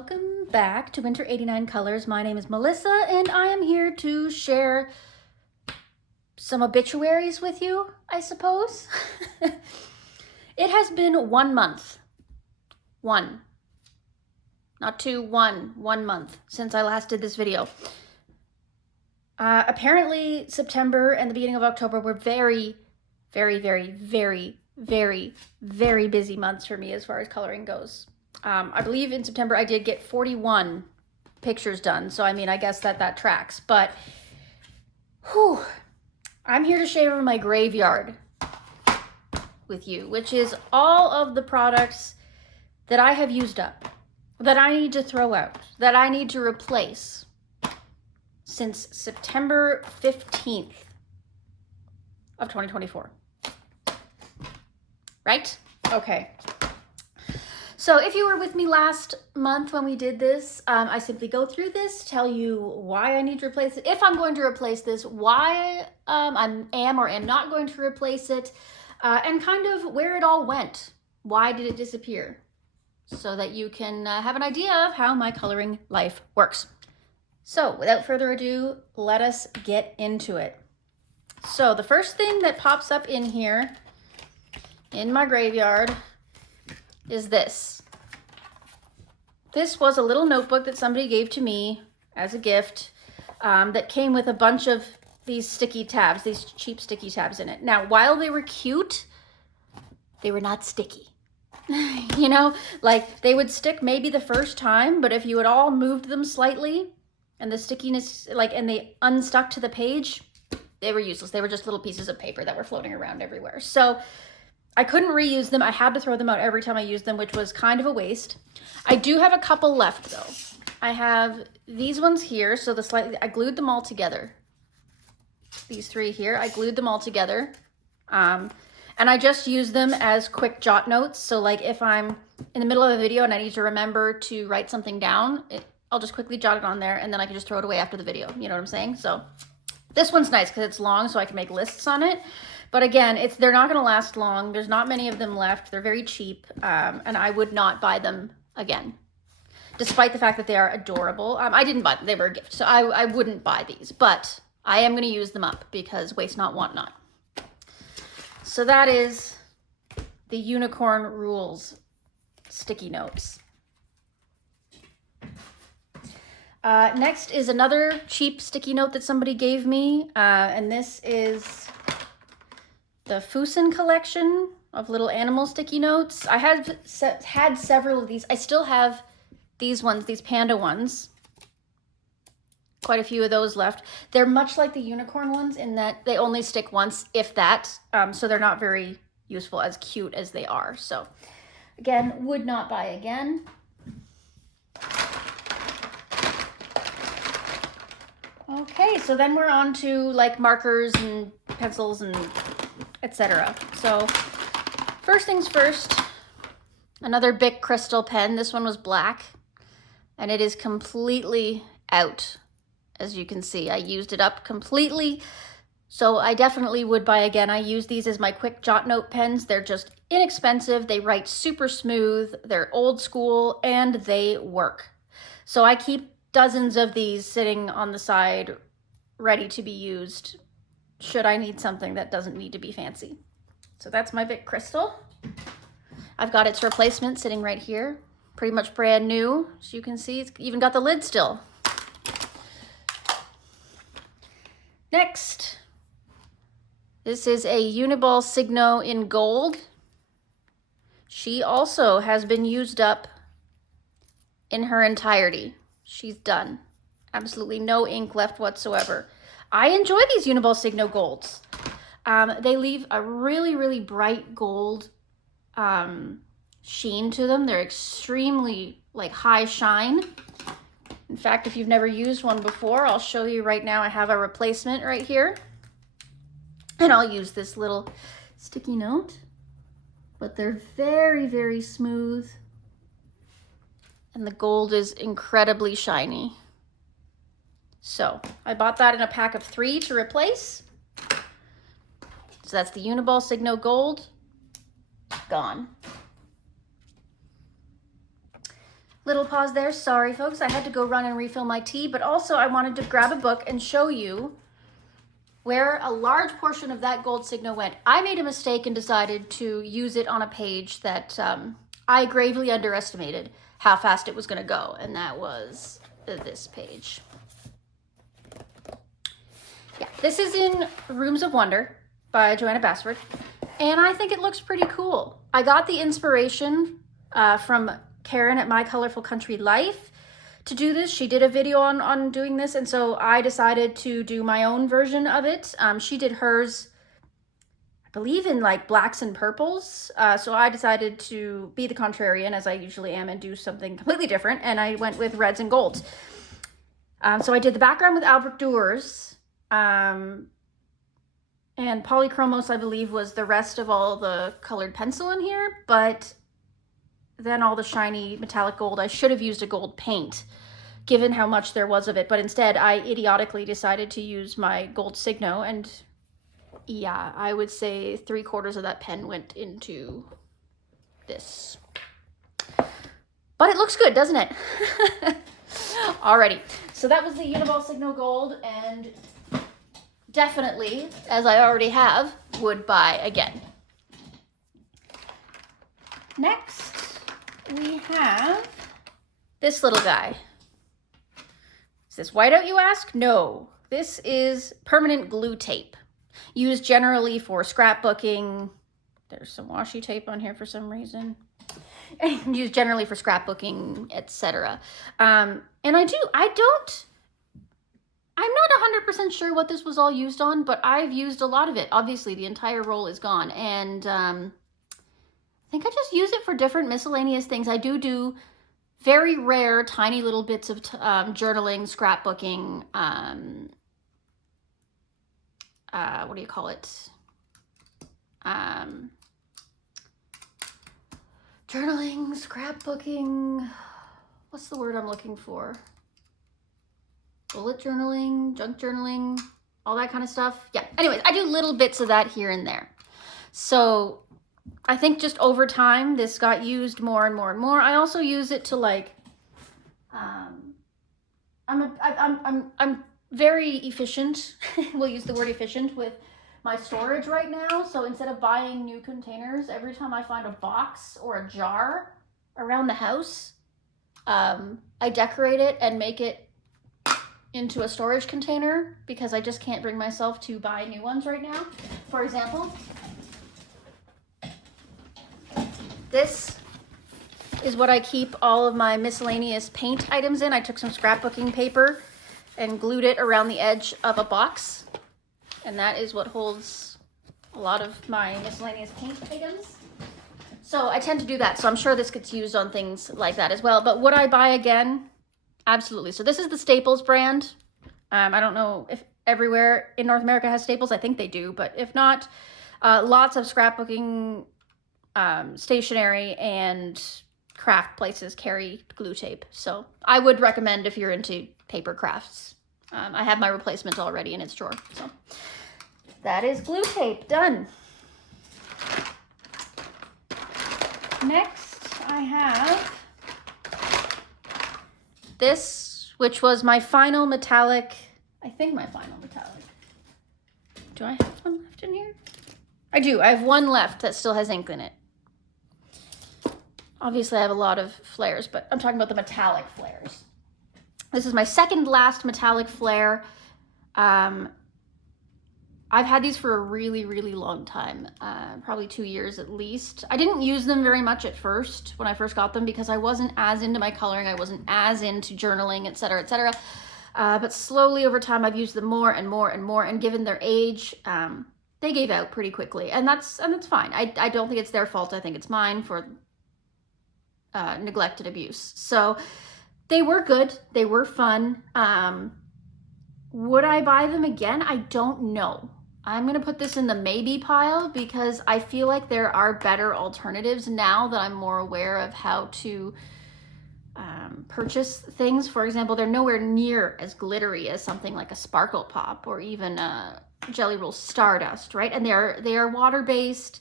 welcome back to Winter 89 Colors. My name is Melissa and I am here to share some obituaries with you, I suppose. It has been 1 month. One. Not two, 1 month since I last did this video. Apparently September and the beginning of October were very, very, very, very, very, very busy months for me as far as coloring goes. I believe in September I did get 41 pictures done. So, I mean, I guess that tracks. But, whew, I'm here to share my graveyard with you, which is all of the products that I have used up, that I need to throw out, that I need to replace since September 15th of 2024. Right? Okay. So if you were with me last month when we did this, I simply go through this, tell you why I need to replace it, if I'm going to replace this, why I am or am not going to replace it, and kind of where it all went. Why did it disappear? So that you can have an idea of how my coloring life works. So without further ado, let us get into it. So the first thing that pops up in here, in my graveyard, is this. This was a little notebook that somebody gave to me as a gift that came with a bunch of these sticky tabs, these cheap sticky tabs in it. Now, while they were cute, they were not sticky. You know, like they would stick maybe the first time, but if you had all moved them slightly and the stickiness, and they unstuck to the page, they were useless. They were just little pieces of paper that were floating around everywhere. So I couldn't reuse them. I had to throw them out every time I used them, which was kind of a waste. I do have a couple left though. I have these ones here. So I glued them all together. These three here, I glued them all together. And I just use them as quick jot notes. So like if I'm in the middle of a video and I need to remember to write something down, I'll just quickly jot it on there and then I can just throw it away after the video. You know what I'm saying? So this one's nice because it's long, so I can make lists on it. But again, they're not going to last long. There's not many of them left. They're very cheap, and I would not buy them again, despite the fact that they are adorable. I didn't buy them. They were a gift, so I wouldn't buy these. But I am going to use them up because waste not, want not. So that is the Unicorn Rules sticky notes. Next is another cheap sticky note that somebody gave me, and this is the Fusen collection of little animal sticky notes. I have had several of these. I still have these ones, these panda ones. Quite a few of those left. They're much like the unicorn ones in that they only stick once, if that. So they're not very useful, as cute as they are. So again, would not buy again. Okay, so then we're on to like markers and pencils and etc. So first things first, another Bic crystal pen. This one was black and it is completely out. As you can see, I used it up completely. So I definitely would buy again. I use these as my quick jot note pens. They're just inexpensive. They write super smooth. They're old school and they work. So I keep dozens of these sitting on the side ready to be used should I need something that doesn't need to be fancy. So that's my Bic crystal. I've got its replacement sitting right here. Pretty much brand new. As you can see, it's even got the lid still. Next, this is a Uniball Signo in gold. She also has been used up in her entirety. She's done. Absolutely no ink left whatsoever. I enjoy these Uniball Signo golds. They leave a really, really bright gold sheen to them. They're extremely high shine. In fact, if you've never used one before, I'll show you right now. I have a replacement right here. And I'll use this little sticky note. But they're very, very smooth. And the gold is incredibly shiny. So I bought that in a pack of 3 to replace. So that's the Uniball Signo Gold. Gone. Little pause there. Sorry, folks. I had to go run and refill my tea, but also I wanted to grab a book and show you where a large portion of that gold signo went. I made a mistake and decided to use it on a page that I gravely underestimated how fast it was going to go, and that was this page. Yeah, this is in Rooms of Wonder by Joanna Bassford, and I think it looks pretty cool. I got the inspiration from Karen at My Colorful Country Life to do this. She did a video on doing this, and so I decided to do my own version of it. She did hers, I believe, in like blacks and purples, so I decided to be the contrarian, as I usually am, and do something completely different, and I went with reds and golds. So I did the background with Albert Duers, and Polychromos, I believe, was the rest of all the colored pencil in here, but then all the shiny metallic gold. I should have used a gold paint, given how much there was of it, but instead I idiotically decided to use my gold signo, and yeah, I would say 3/4 of that pen went into this. But it looks good, doesn't it? Alrighty, so that was the Uniball Signo Gold, and definitely, as I already have, would buy again. Next, we have this little guy. Is this whiteout, you ask? No, this is permanent glue tape, used generally for scrapbooking. There's some washi tape on here for some reason. Used generally for scrapbooking, etc. And I'm not 100% sure what this was all used on, but I've used a lot of it. Obviously, the entire roll is gone, and I think I just use it for different miscellaneous things. I do very rare, tiny little bits of journaling, scrapbooking, what do you call it? Journaling, scrapbooking, what's the word I'm looking for? Bullet journaling, junk journaling, all that kind of stuff. Yeah, anyways, I do little bits of that here and there. So I think just over time, this got used more and more and more. I also use it to like, I'm very efficient. We'll use the word efficient with my storage right now. So instead of buying new containers, every time I find a box or a jar around the house, I decorate it and make it into a storage container because I just can't bring myself to buy new ones right now. For example, this is what I keep all of my miscellaneous paint items in. I took some scrapbooking paper and glued it around the edge of a box, and that is what holds a lot of my miscellaneous paint items. So I tend to do that, so I'm sure this gets used on things like that as well. But would I buy again? Absolutely. So this is the Staples brand. I don't know if everywhere in North America has Staples. I think they do, but if not, lots of scrapbooking, stationery, and craft places carry glue tape. So I would recommend if you're into paper crafts. I have my replacement already in its drawer. So that is glue tape done. Next, I have this, which was my final metallic. I think my final metallic. Do I have one left in here? I do. I have one left that still has ink in it. Obviously, I have a lot of flares, but I'm talking about the metallic flares. This is my second last metallic flare. I've had these for a really, really long time, probably 2 years at least. I didn't use them very much at first when I first got them because I wasn't as into my coloring. I wasn't as into journaling, etc., etc. But slowly over time, I've used them more and more and more. And given their age, they gave out pretty quickly, and that's fine. I don't think it's their fault. I think it's mine for neglected abuse. So they were good. They were fun. Would I buy them again? I don't know. I'm going to put this in the maybe pile because I feel like there are better alternatives now that I'm more aware of how to purchase things. For example, they're nowhere near as glittery as something like a Sparkle Pop or even a Jelly Roll Stardust, right? And they are water-based.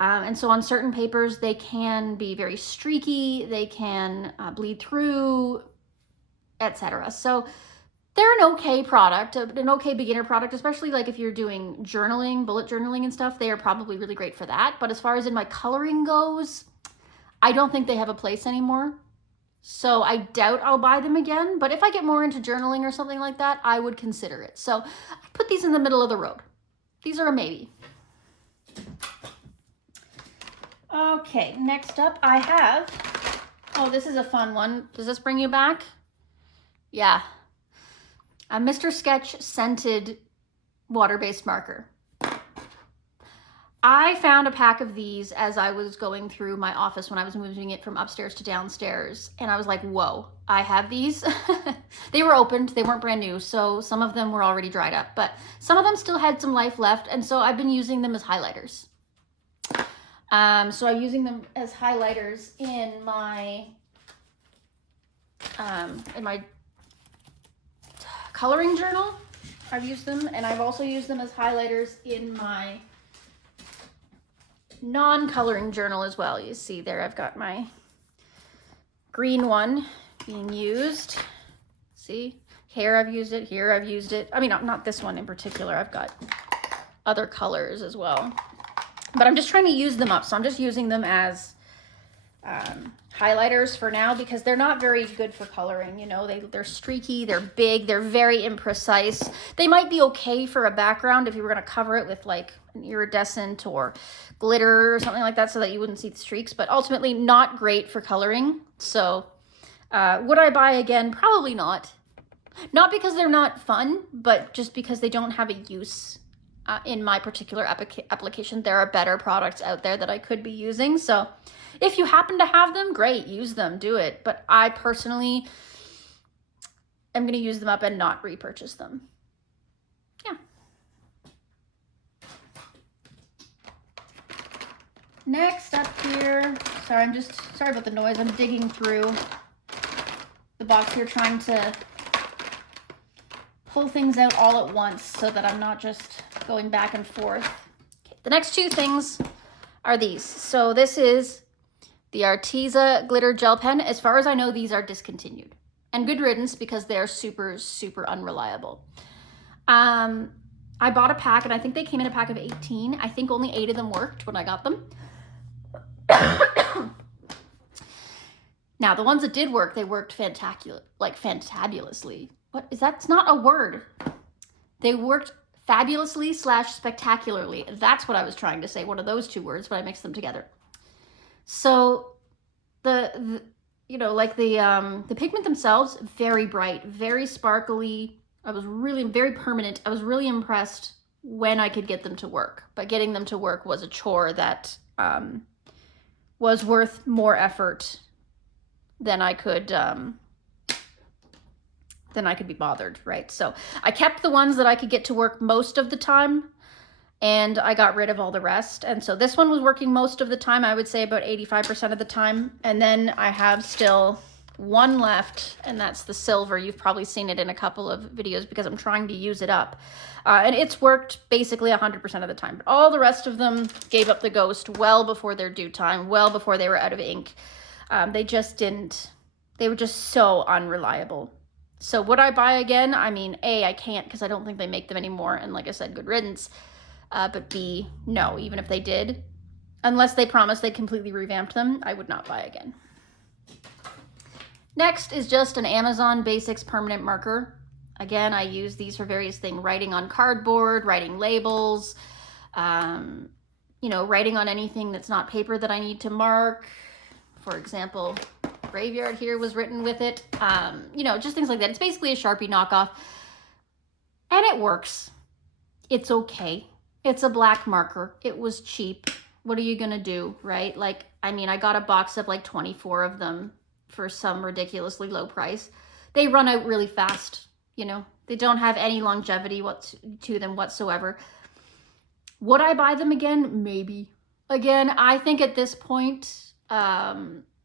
And so on certain papers, they can be very streaky, they can bleed through, etc. So they're an okay product, an okay beginner product, especially like if you're doing journaling, bullet journaling and stuff, they are probably really great for that. But as far as in my coloring goes, I don't think they have a place anymore. So I doubt I'll buy them again. But if I get more into journaling or something like that, I would consider it. So I put these in the middle of the road. These are a maybe. Okay, next up I have, oh, this is a fun one. Does this bring you back? Yeah. A Mr. Sketch scented water-based marker. I found a pack of these as I was going through my office when I was moving it from upstairs to downstairs. And I was like, whoa, I have these. They were opened, they weren't brand new. So some of them were already dried up, but some of them still had some life left. And so I've been using them as highlighters. So I'm using them as highlighters in my coloring journal. I've used them, and I've also used them as highlighters in my non-coloring journal as well. You see there, I've got my green one being used. See, here I've used it, here I've used it. I mean, not this one in particular. I've got other colors as well. But I'm just trying to use them up. So I'm just using them as highlighters for now because they're not very good for coloring. You know, they're streaky, they're big, they're very imprecise. They might be okay for a background if you were going to cover it with like an iridescent or glitter or something like that so that you wouldn't see the streaks, but ultimately not great for coloring. So would I buy again? Probably not. Not because they're not fun, but just because they don't have a use in my particular application. There are better products out there that I could be using. So if you happen to have them, great, use them, do it. But I personally am going to use them up and not repurchase them. Yeah. Next up here, sorry about the noise. I'm digging through the box here trying to pull things out all at once so that I'm not just going back and forth. Okay, the next two things are these. So this is the Arteza glitter gel pen. As far as I know, these are discontinued. And good riddance because they're super, super unreliable. I bought a pack and I think they came in a pack of 18. I think only 8 of them worked when I got them. Now, the ones that did work, they worked fantabulously. What is that? It's not a word. They worked fabulously / spectacularly. That's what I was trying to say. One of those two words, but I mixed them together. So the pigment themselves, very bright, very sparkly. I was really very permanent. I was really impressed when I could get them to work. But getting them to work was a chore that was worth more effort than I could be bothered, right? So I kept the ones that I could get to work most of the time, and I got rid of all the rest. And so this one was working most of the time, I would say about 85% of the time. And then I have still one left, and that's the silver. You've probably seen it in a couple of videos because I'm trying to use it up. And it's worked basically 100% of the time. But all the rest of them gave up the ghost well before their due time, well before they were out of ink. They were just so unreliable. So would I buy again? I mean, A, I can't because I don't think they make them anymore. And like I said, good riddance. But B, no, even if they did, unless they promised they completely revamped them, I would not buy again. Next is just an Amazon Basics permanent marker. Again, I use these for various things, writing on cardboard, writing labels, writing on anything that's not paper that I need to mark. For example, Graveyard here was written with it. Just things like that. It's basically a Sharpie knockoff. And it works. It's okay. It's a black marker. It was cheap. What are you gonna do, right? I got a box of 24 of them for some ridiculously low price. They run out really fast, They don't have any longevity to them whatsoever. Would I buy them again? Maybe. Again, I think at this point,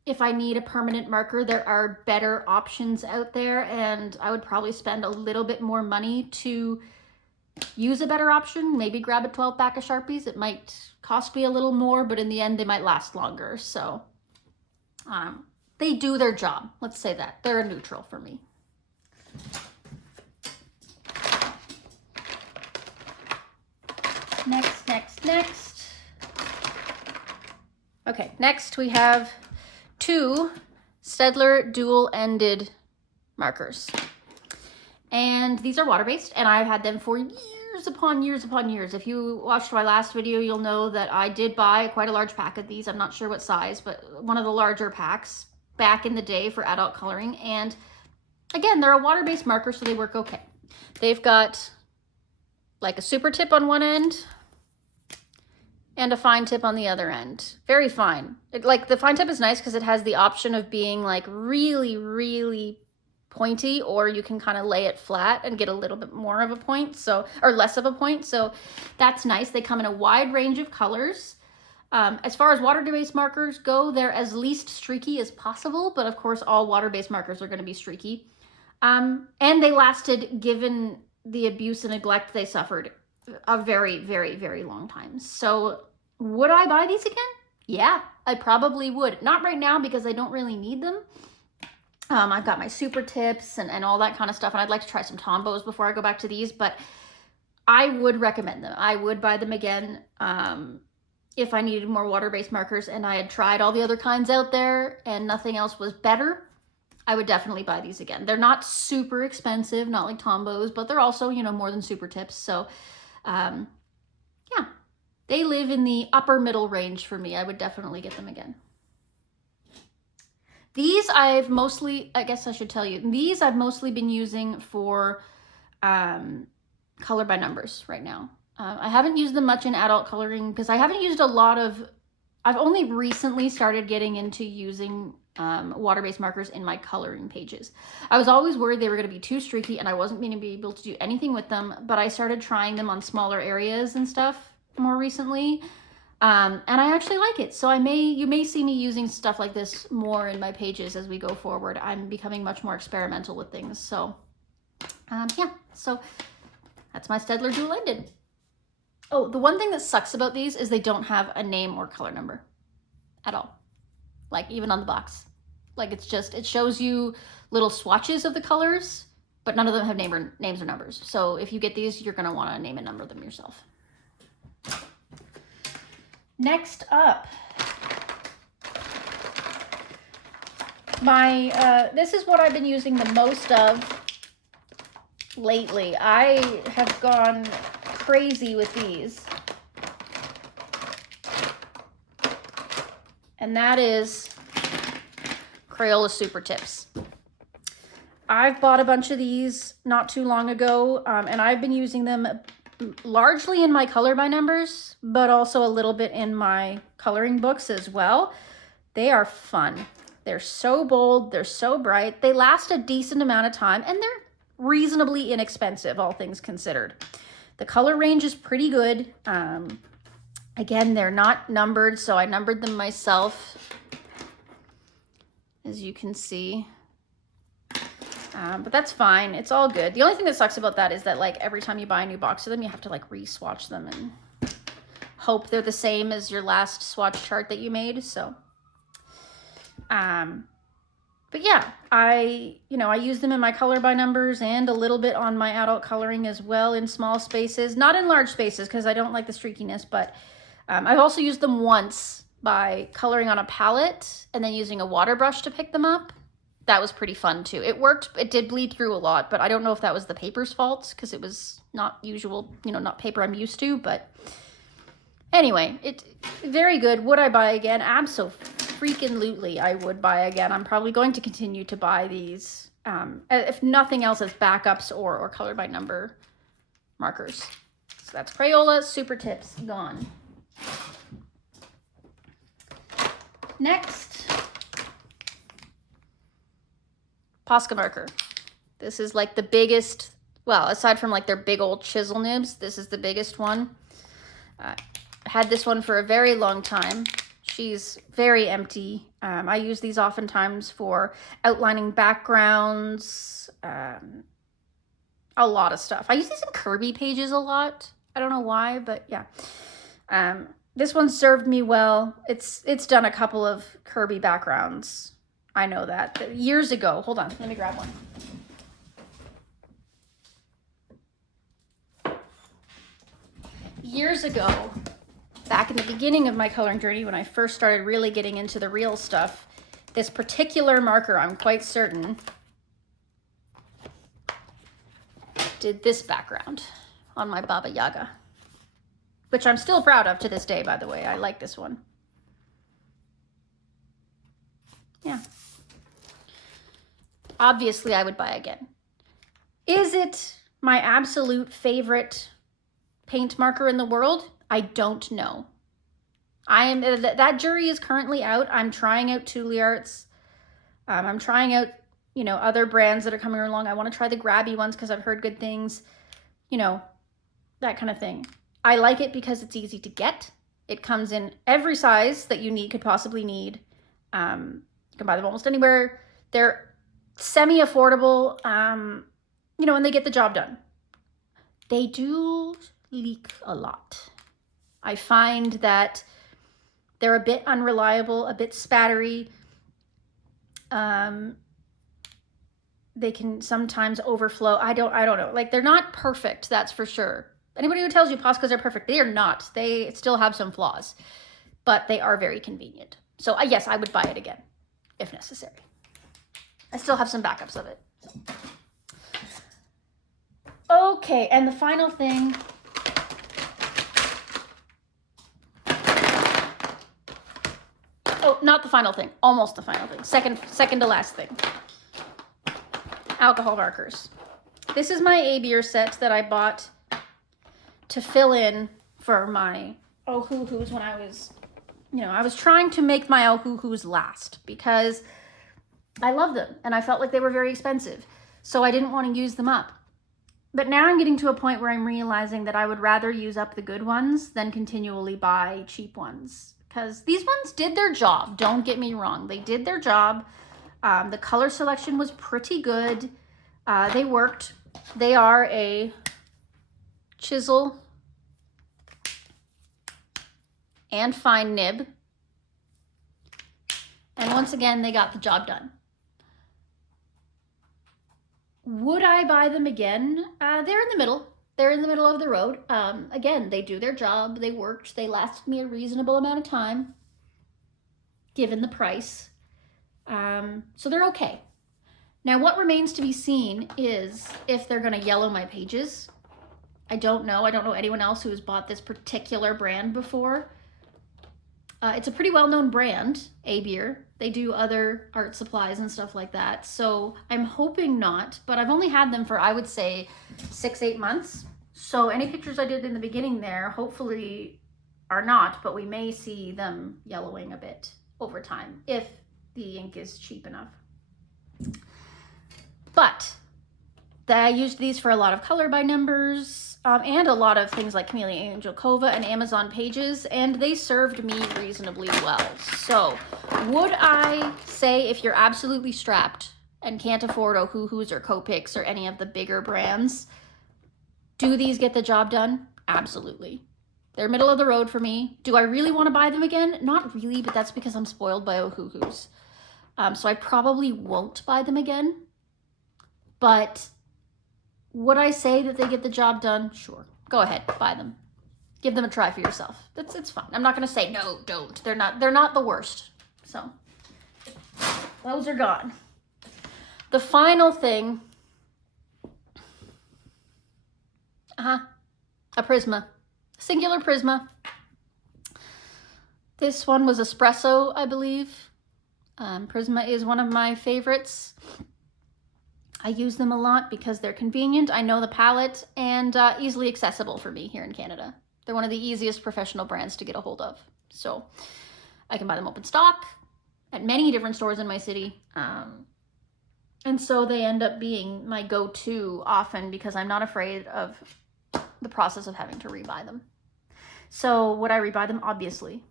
if I need a permanent marker, there are better options out there, and I would probably spend a little bit more money to use a better option, maybe grab a 12 pack of Sharpies. It might cost me a little more, but in the end, they might last longer. So they do their job. Let's say that. They're a neutral for me. Next. Okay, next we have 2 Staedtler dual-ended markers. And these are water-based, and I've had them for years upon years upon years. If you watched my last video, you'll know that I did buy quite a large pack of these. I'm not sure what size, but one of the larger packs back in the day for adult coloring. And again, they're a water-based marker, so they work okay. They've got like a super tip on one end and a fine tip on the other end. Very fine. Like the fine tip is nice because it has the option of being like really, really pointy, or you can kind of lay it flat and get a little bit more of a point, so, or less of a point. So that's nice. They come in a wide range of colors. As far as water-based markers go, they're as least streaky as possible, but of course all water-based markers are going to be streaky. And they lasted, given the abuse and neglect they suffered, a very, very, very long time. So would I buy these again? Yeah, I probably would. Not right now because I don't really need them. I've got my super tips and all that kind of stuff, and I'd like to try some Tombos before I go back to these, but I would recommend them. I would buy them again if I needed more water-based markers and I had tried all the other kinds out there and nothing else was better. I would definitely buy these again. They're not super expensive, not like Tombos, but they're also, you know, more than super tips. So yeah, they live in the upper middle range for me. I would definitely get them again. These I've mostly, I guess I should tell you, these I've mostly been using for color by numbers right now. I haven't used them much in adult coloring because I haven't used a lot of, I've only recently started getting into using water-based markers in my coloring pages. I was always worried they were going to be too streaky and I wasn't going to be able to do anything with them, but I started trying them on smaller areas and stuff more recently. And I actually like it. So you may see me using stuff like this more in my pages as we go forward. I'm becoming much more experimental with things. So yeah, so that's my Staedtler dual-ended. Oh, the one thing that sucks about these is they don't have a name or color number at all. Like even on the box. Like it's just, it shows you little swatches of the colors, but none of them have names or numbers. So if you get these, you're gonna wanna name and number them yourself. Next up, this is what I've been using the most of lately. I have gone crazy with these. And that is Crayola Super Tips. I've bought a bunch of these not too long ago, and I've been using them largely in my color by numbers, but also a little bit in my coloring books as well. They are fun. They're so bold, they're so bright. They last a decent amount of time, and they're reasonably inexpensive, all things considered. The color range is pretty good. Again, they're not numbered, so I numbered them myself, as you can see. But that's fine. It's all good. The only thing that sucks about that is that like every time you buy a new box of them, you have to like re-swatch them and hope they're the same as your last swatch chart that you made. So, but yeah, I use them in my color by numbers and a little bit on my adult coloring as well in small spaces, not in large spaces because I don't like the streakiness, but I've also used them once by coloring on a palette and then using a water brush to pick them up. That was pretty fun too. It worked. It did bleed through a lot, but I don't know if that was the paper's fault because it was not usual, not paper I'm used to, but anyway, it's very good. Would I buy again? Abso-freaking-lutely, I would buy again. I'm probably going to continue to buy these, if nothing else, as backups or color by number markers. So that's Crayola Super Tips gone. Next, Posca marker. This is like the biggest, well, aside from like their big old chisel nibs, this is the biggest one. I had this one for a very long time. She's very empty. I use these oftentimes for outlining backgrounds. a lot of stuff. I use these in Kirby pages a lot. I don't know why, but yeah. This one served me well. It's done a couple of Kirby backgrounds. I know that. Years ago. Hold on. Let me grab one. Years ago, back in the beginning of my coloring journey, when I first started really getting into the real stuff, this particular marker, I'm quite certain, did this background on my Baba Yaga, which I'm still proud of to this day, by the way. I like this one. Yeah. Obviously, I would buy again. Is it my absolute favorite paint marker in the world? I don't know. That jury is currently out. I'm trying out Tule Arts. I'm trying out, you know, other brands that are coming along. I want to try the grabby ones because I've heard good things, you know, that kind of thing. I like it because it's easy to get. It comes in every size that you could possibly need. You can buy them almost anywhere. They're semi-affordable, you know, and they get the job done. They do leak a lot. I find that they're a bit unreliable, a bit spattery. They can sometimes overflow. I don't know. Like, they're not perfect, that's for sure. Anybody who tells you Poscas are perfect, they are not. They still have some flaws, but they are very convenient. So yes, I would buy it again if necessary. I still have some backups of it. Okay, and the final thing. Oh, not the final thing. Almost the final thing. Second to last thing. Alcohol markers. This is my A-Beer set that I bought to fill in for my oh-hoo-hoos when I was, you know, I was trying to make my oh-hoo-hoos last because I love them and I felt like they were very expensive. So I didn't want to use them up. But now I'm getting to a point where I'm realizing that I would rather use up the good ones than continually buy cheap ones. Because these ones did their job, don't get me wrong. They did their job. The color selection was pretty good. They worked. They are a chisel and fine nib. And once again, they got the job done. Would I buy them again? They're in the middle. They're in the middle of the road. Again, they do their job. They worked. They lasted me a reasonable amount of time, given the price. So they're okay. Now, what remains to be seen is if they're going to yellow my pages. I don't know. I don't know anyone else who has bought this particular brand before. It's a pretty well-known brand, A-Beer. They do other art supplies and stuff like that. So I'm hoping not, but I've only had them for, I would say, 6-8 months. So any pictures I did in the beginning there, hopefully are not, but we may see them yellowing a bit over time if the ink is cheap enough. But I used these for a lot of color by numbers and a lot of things like Camellia Angel Cova and Amazon pages, and they served me reasonably well. So would I say if you're absolutely strapped and can't afford Ohuhus or Copics or any of the bigger brands, do these get the job done? Absolutely. They're middle of the road for me. Do I really want to buy them again? Not really, but that's because I'm spoiled by Ohuhus. So I probably won't buy them again. But would I say that they get the job done? Sure. Go ahead, buy them. Give them a try for yourself. It's fine. I'm not going to say no, don't. They're not the worst. So those are gone. The final thing, a Prisma. Singular Prisma. This one was espresso, I believe. Prisma is one of my favorites. I use them a lot because they're convenient. I know the palette and easily accessible for me here in Canada. They're one of the easiest professional brands to get a hold of. So I can buy them open stock at many different stores in my city. And so they end up being my go-to often because I'm not afraid of the process of having to rebuy them. So would I rebuy them? Obviously.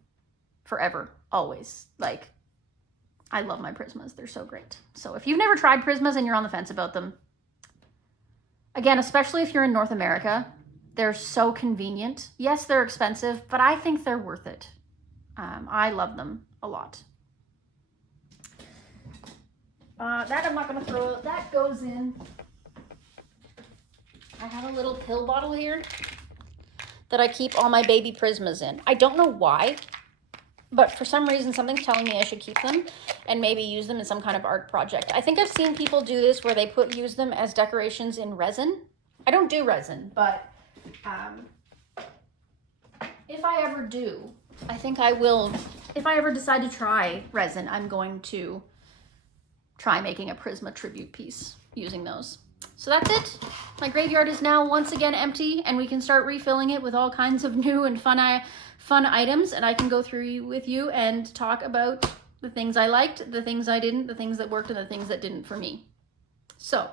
Forever. Always. Like, I love my Prismas. They're so great. So if you've never tried Prismas and you're on the fence about them, Again, especially if you're in North America, they're so convenient. Yes, they're expensive, but I think they're worth it. I love them a lot. That I'm not going to throw out. That goes in. I have a little pill bottle here that I keep all my baby Prismas in. I don't know why, but for some reason, something's telling me I should keep them and maybe use them in some kind of art project. I think I've seen people do this where they use them as decorations in resin. I don't do resin, but if I ever do, I think I will. If I ever decide to try resin, I'm going to try making a Prisma tribute piece using those. So that's it. My graveyard is now once again empty, and we can start refilling it with all kinds of new and fun items, and I can go through with you and talk about the things I liked, the things I didn't, the things that worked, and the things that didn't for me. So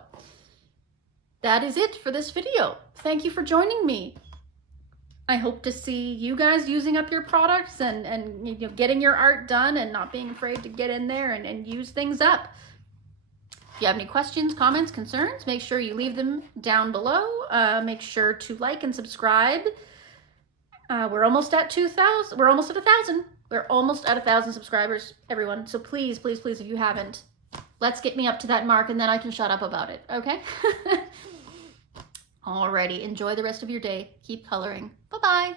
that is it for this video. Thank you for joining me. I hope to see you guys using up your products and you know, getting your art done and not being afraid to get in there and use things up. If you have any questions, comments, concerns, make sure you leave them down below. Make sure to like and subscribe. We're almost at 2,000. We're almost at 1,000. We're almost at 1,000 subscribers, everyone. So please, please, please, if you haven't, let's get me up to that mark and then I can shut up about it, okay? Alrighty, enjoy the rest of your day. Keep coloring. Bye-bye.